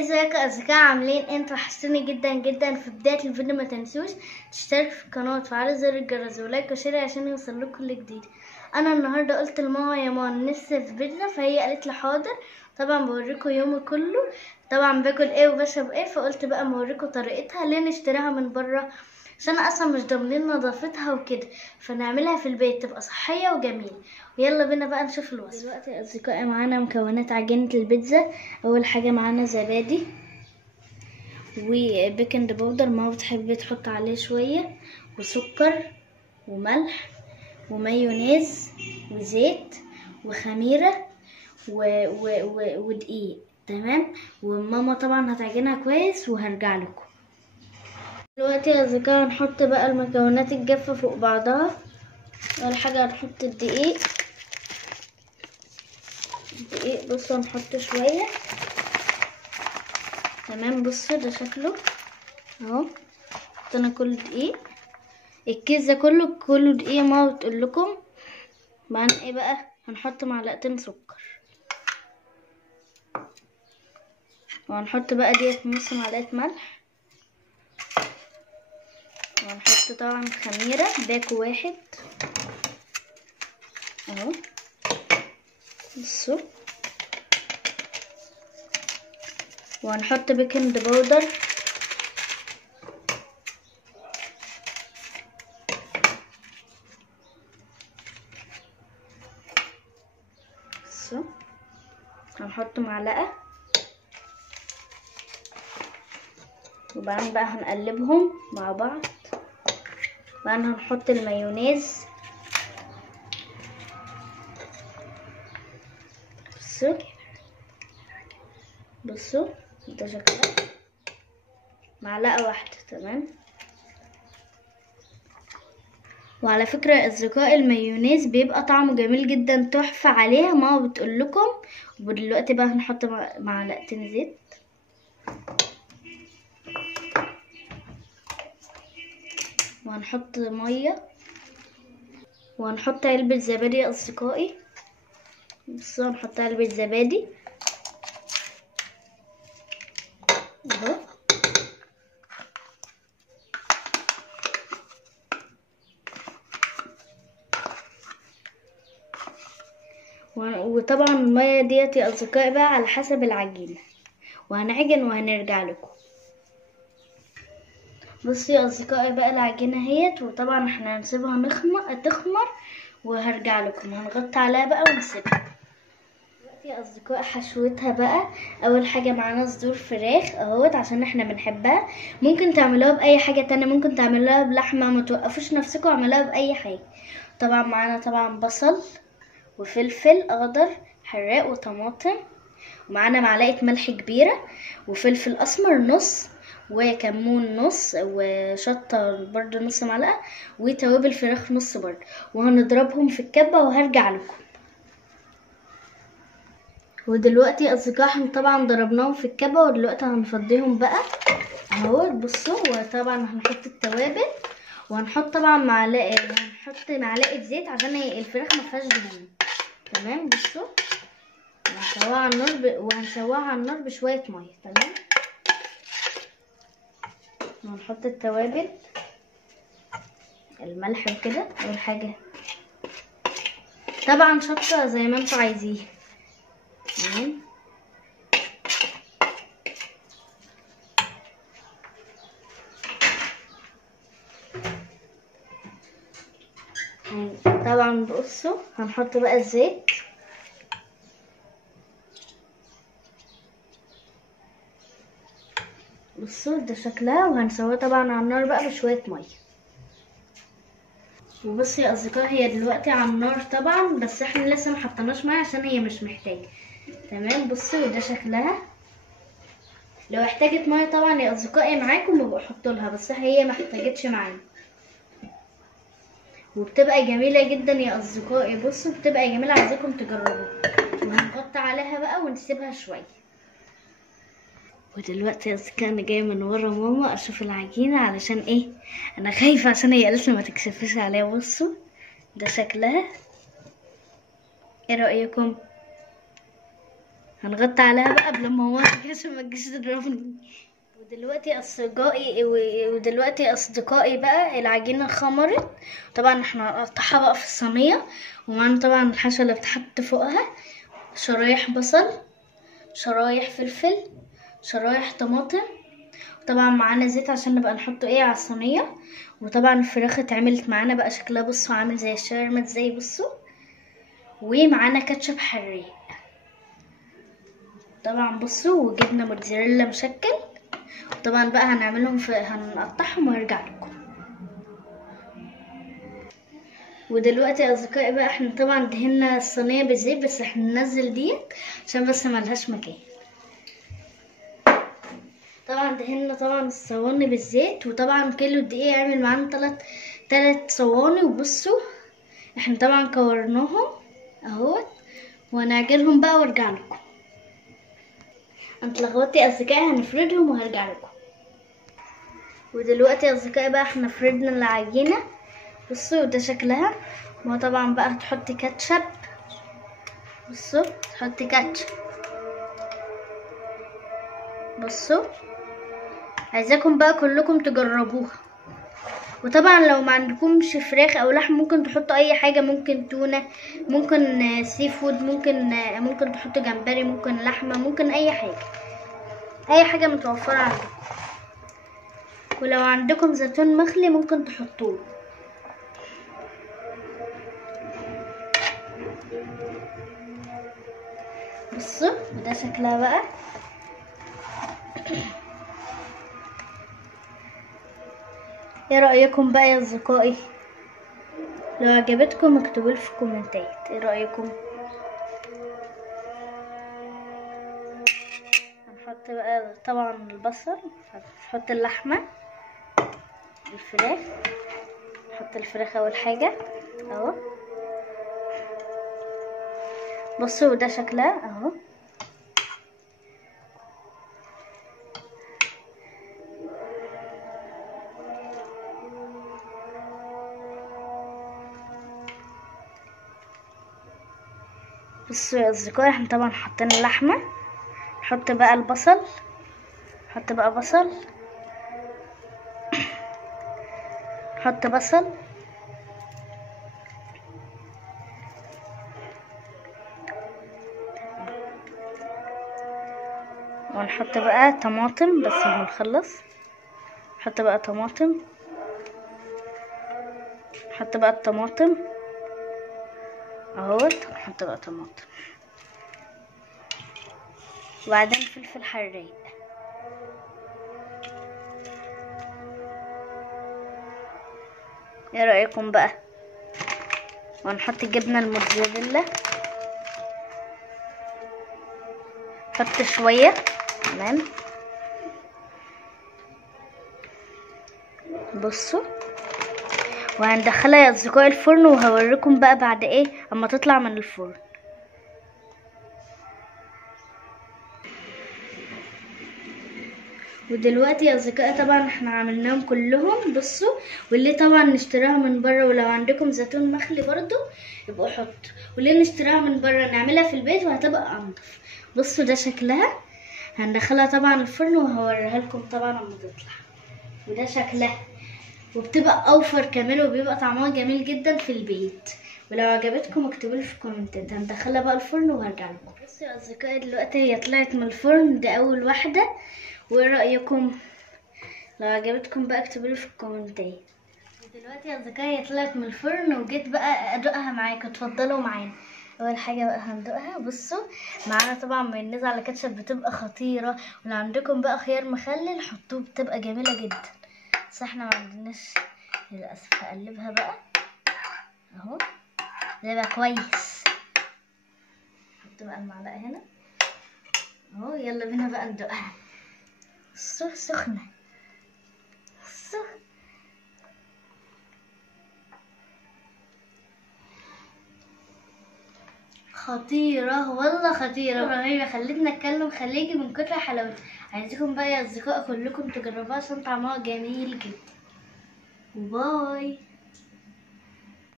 ازيكم يا اصدقاء، عاملين انتوا؟ وحشتوني جدا جدا. في بدايه الفيديو ما تنسوش تشتركوا في القناه وتفعلوا زر الجرس ولايك وشير عشان يوصلكم كل جديد. انا النهارده قلت لماما يا ماما نفسي في بيتزا، فهي قالت لي حاضر. طبعا بوريكم يومي كله، طبعا باكل ايه وبشرب ايه، فقلت بقى بوريكم طريقتها. ليه نشتريها من بره؟ عشان اصلا مش ضامنين نظافتها وكده، فنعملها في البيت تبقى صحيه وجميله. ويلا بينا بقى نشوف الوصفه. دلوقتي يا اصدقائي معانا مكونات عجينه البيتزا. اول حاجه معانا زبادي وبيكنج باودر، ماما بتحب تحط عليه شويه، وسكر وملح ومايونيز وزيت وخميره ودقيق. تمام. وماما طبعا هتعجنها كويس وهرجع لكم. دلوقتي يا اصدقاء هنحط بقى المكونات الجافه فوق بعضها. اول حاجه هنحط الدقيق. بصوا هنحط شويه. تمام. بصوا ده شكله اهو. حطينا كل دقيق، الكيس ده كله دقيق. ما بتقول لكم بعد ايه بقى؟ هنحط معلقتين سكر، وهنحط بقى ديت نص معلقه ملح، وهنحط طبعا خميره باكو واحد اهو. بصوا، وهنحط بيكنج باودر هنحط معلقة، وبعدين بقى هنقلبهم مع بعض. بعدين هنحط المايونيز. بصوا ده شكلها معلقة واحدة. تمام. وعلى فكرة يا اصدقاء المايونيز بيبقى طعمه جميل جدا، تحفة عليها ماما بتقول لكم. ودلوقتي بقى هنحط معلقتين زيت، وهنحط مية، وهنحط علبة زبادي يا اصدقائي. بصوا هنحط علبة زبادي اهو. وطبعا المية ديت يا اصدقائي بقى على حسب العجينة، وهنعجن وهنرجع لكم. بصوا يا اصدقائي بقى العجينة اهيت، وطبعا احنا هنسيبها تخمر وهرجع لكم. هنغطي عليها بقى ونسيبها. دلوقتي يا اصدقائي حشوتها بقى. اول حاجة معانا صدور فراخ اهوت عشان احنا بنحبها. ممكن تعملوها باي حاجة تانية، ممكن تعملوها بلحمة، ما توقفوش نفسكم اعملوها باي حاجة. طبعا معانا طبعا بصل وفلفل اخضر حراق وطماطم، ومعانا معلقة ملح كبيرة، وفلفل اسمر نص، وكمون نص، وشطة برضو نص معلقة، وتوابل فراخ نص برضو. وهنضربهم في الكبة وهرجع لكم. ودلوقتي يا اصدقاء احنا طبعا ضربناهم في الكبة، ودلوقتي هنفضيهم بقى اهو. بصوا، وطبعا هنحط التوابل، وهنحط طبعا هنحط معلقة زيت عشان الفراخ ما فيهاش دهون. تمام. بصوا وهنسويها على النار وهنسويها على النار بشوية مية. تمام. وهنحط التوابل، الملح وكده. اول حاجة طبعا شطة زي ما انتوا عايزين. تمام. طبعا بصوا هنحط بقى الزيت. بصوا ده شكلها، وهنسويها طبعا على النار بقى بشوية مية. وبصوا يا اصدقاء هي دلوقتي على النار طبعا، بس احنا لسه محطناش ميه عشان هي مش محتاجة. تمام. بصوا ده شكلها. لو احتاجت ميه طبعا يا اصدقائي معاكم ببقى احط لها، بس هي ما احتاجتش معانا، وبتبقى جميله جدا يا اصدقائي. بصوا بتبقى جميله، عايزاكم تجربوها. وهنغطي عليها بقى ونسيبها شويه. ودلوقتي يا اصدقائي انا جايه من ورا ماما اشوف العجينه، علشان ايه؟ انا خايفه عشان هي قالت لي ما تكشفيش عليها. بصوا ده شكلها، ايه رايكم؟ هنغطي عليها بقى قبل ما هو عشان ما تجيش تضربني. ودلوقتي اصدقائي بقى العجينه خمرت. طبعا احنا هنقطعها بقى في الصينيه، ومعانا طبعا الحشوه اللي بتحط فوقها، شرايح بصل، شرايح فلفل، شرايح طماطم، وطبعا معانا زيت عشان نبقى نحطه على الصينيه. وطبعا الفراخ اتعملت معانا بقى شكلها بصوا عامل زي الشاورما ازاي بصوا. ومعانا كاتشب حراق طبعا بصوا، وجبنه موتزاريلا مشكل. طبعا بقى هنعملهم هنقطعهم وهرجع لكم. ودلوقتي يا اصدقائي بقى احنا طبعا دهنا الصينيه بالزيت، بس احنا ننزل ديت عشان بس ملهاش مكان. طبعا دهنا طبعا الصواني بالزيت، وطبعا كيلو الدقيق يعمل معانا تلات صواني. وبصوا احنا طبعا كورناهم اهوت، وهنعجنهم بقى وارجع لكم. انت لخبطتي يا اصدقائي، هنفردهم وهرجع لكم. ودلوقتي يا اصدقائي بقى احنا فردنا العجينه بصوا ده شكلها. وطبعا بقى هتحطي كاتشب بصوا، تحطي كاتشب بصوا. عايزاكم بقى كلكم تجربوها. وطبعا لو ما عندكمش فراخ او لحم ممكن تحطوا اي حاجه، ممكن تونه، ممكن سي فود، ممكن تحطوا جمبري، ممكن لحمه، ممكن اي حاجه متوفره عندكم. ولو عندكم زيتون مخلي ممكن تحطوه. بصوا وده شكلها بقى. ايه رأيكم بقى يا اصدقائي؟ لو عجبتكم اكتبوا في الكومنتات ايه رأيكم. هنحط بقى طبعا البصل، هنحط اللحمة، الفراخ، نحط الفراخ اول حاجة اهو. بصوا ده شكلها اهو. بصوا يا اصدقائي احنا طبعا حطينا اللحمة، نحط بقى البصل، نحط بقى بصل، نحط بصل، ونحط بقى طماطم بس هنخلص. نحط بقى طماطم، نحط بقى الطماطم اهوت، نحط بقى طماطم، وبعدين فلفل حراق. ايه رأيكم بقى؟ وهنحط الجبنة الموتزاريلا، نحط شوية تمام. بصوا وهندخلها يا اصدقائي الفرن، وهوريكم بقى بعد ايه اما تطلع من الفرن. ودلوقتي يا اصدقائي طبعا احنا عملناهم كلهم بصوا. واللي طبعا نشتراها من بره، ولو عندكم زيتون مخلي برضو يبقوا حطوا، واللي نشتراها من بره نعملها في البيت وهتبقى انضف. بصوا ده شكلها. هندخلها طبعا الفرن وهوريها لكم طبعا لما تطلع. وده شكلها، وبتبقى اوفر كمان، وبيبقى طعمها جميل جدا في البيت. ولو عجبتكم اكتبوا لي في الكومنتات. هندخلها بقى الفرن وهرجع لكم. بصوا يا اصدقائي دلوقتي هي طلعت من الفرن، ده اول واحده. وايه رايكم؟ لو عجبتكم بقى اكتبوا لي في الكومنتات. دلوقتي يا اصدقائي هي طلعت من الفرن، وجيت بقى ادوقها معاكم. اتفضلوا معانا. اول حاجه بقى هندوقها بصوا. معانا طبعا مايونيز على كاتشب بتبقى خطيره. ولو عندكم بقى خيار مخلل حطوه بتبقى جميله جدا، بس احنا ما عندناش للاسف. هقلبها بقى اهو، ده بقى كويس. نحط بقى المعلقه هنا اهو. يلا بينا بقى ندوقها. سخنه خطيرة والله خطيرة رهيبة. خلتنا اتكلم خليجي من كتر حلاوتها. عايزكم بقى يا اصدقاء كلكم تجربوها عشان طعمها جميل جدا. وباي.